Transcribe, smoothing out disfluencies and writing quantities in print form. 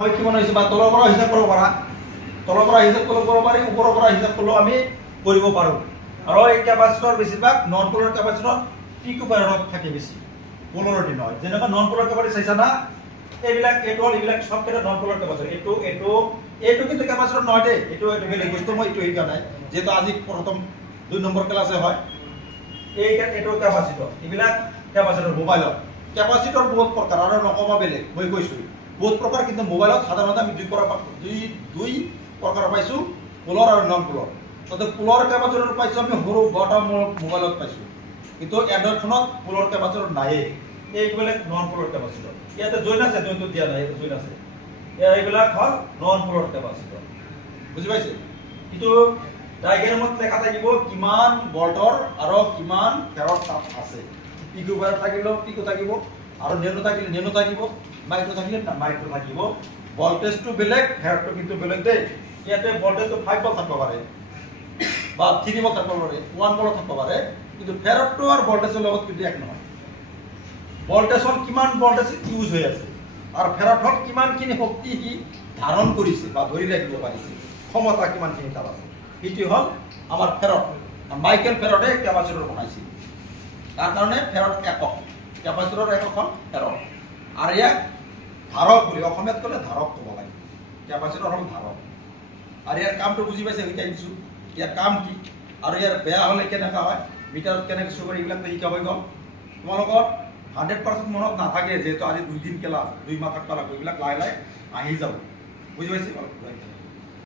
কিমান হৈছে বা তলৰ পৰা হিচাপ কৰিব পাৰা, তলৰ পৰা হিচাপ কৰিব পাৰি, ওপৰৰ পৰা হিচাপ কৰিলেও আমি কৰিব পাৰোঁ। আৰু এই কেপাচিটৰ বেছিভাগ নন পোলাৰ কেপাচিটৰ পিকো পাৰত থাকে বেছি, পোলাৰিটি নহয়। যেনেকুৱা নন পোলাৰ কেপাচিটৰ চাইছা না, এইবিলাক এইটো হ'ল এইবিলাক সব কেইটা নন পোলাৰ কেপাচিটৰ। এইটো কিন্তু কেপাচিটৰ নহয় দেই, এইটো বেলেগ বস্তু। মই এইটো শিকা নাই যেহেতু আজি প্ৰথম 2 নম্বৰ ক্লাছে হয়। এইটো কেপাচিটৰ, এইবিলাক কেপাচিটৰ। মোবাইলত কেপাচিটৰ বহুত প্ৰকাৰ আৰু নকমা বেলেগ মই কৈছোঁ বহুত প্ৰকাৰ, কিন্তু মোবাইলত সাধাৰণতে আমি দুই প্ৰকাৰ পাইছোঁ, পোলাৰ আৰু নন পোলাৰ। তাতে পোলাৰ কেপাচিটৰ পাইছোঁ আমি সৰু বটম মোবাইলত পাইছোঁ, কিন্তু এণ্ড্ৰইড ফোনত পোলাৰ কেপাচিটৰ নায়েই। এইবিলাক নন পোলাৰ কেপাচিটৰ। ইয়াতে জইন আছে, জইনটো দিয়া নাই, ইয়াতে জইন আছে। এইবিলাক হ'ল নন পোলাৰ কেপাচিটৰ, বুজি পাইছে? কিন্তু ডায়াগ্ৰামত লেখা থাকিব কিমান ভল্টৰ আৰু কিমান ফেৰাড তাপ আছে। পিকো ফেৰাড থাকিলেও পিকো থাকিব, আৰু নেনো থাকিলে নেনো থাকিব, মাইক্ৰো থাকিলে মাইক্ৰো থাকিব। ভল্টেজটো বেলেগ, ফেৰাডটো কিন্তু বেলেগ দেই। ইয়াতে ভল্টেজটো 5 ভল্ট থাকিব পাৰে বা 3 ভল্ট থাকিব পাৰে, 1 ভল্ট থাকিব পাৰে, কিন্তু ফেৰাডটো আৰু ভল্টেজৰ লগত কিন্তু এক নহয়। ভল্টেজ হ'ল কিমান ভল্টেজ ইউজ হৈ আছে, আৰু ফেৰাড হ'ল কিমানখিনি শক্তি সি ধাৰণ কৰিছে বা ধৰি ৰাখিব পাৰিছে, ক্ষমতা কিমানখিনি তাৰ আছে। এইটো হ'ল আমাৰ ফেৰাড। মাইকেল ফেৰাডে কেপাচিটৰ বনাইছিল, তাৰ কাৰণে ফেৰাড একক, কেপাচিটৰৰ একক হ'ল ফেৰাড। আৰু ইয়াক ধাৰক বুলি অসমীয়াত ক'লে ধাৰক ক'ব লাগে। কেপাচিটৰ হ'ল ধাৰক। আৰু ইয়াৰ কামটো বুজি পাইছে, শিকাই দিছোঁ ইয়াৰ কাম কি, আৰু ইয়াৰ বেয়া হ'লে কেনেকুৱা হয়, মিটাৰত কেনেকৈ চুব পাৰি, এইবিলাকতো শিকা হৈ গ'ল। তোমালোকৰ 100% মনত নাথাকে, যিহেতু আজি 2 দিন ক্লাছ, 2 মাহ থাকবা লাগিব। এইবিলাক লাহে লাহে আহি যাব, বুজি পাইছে?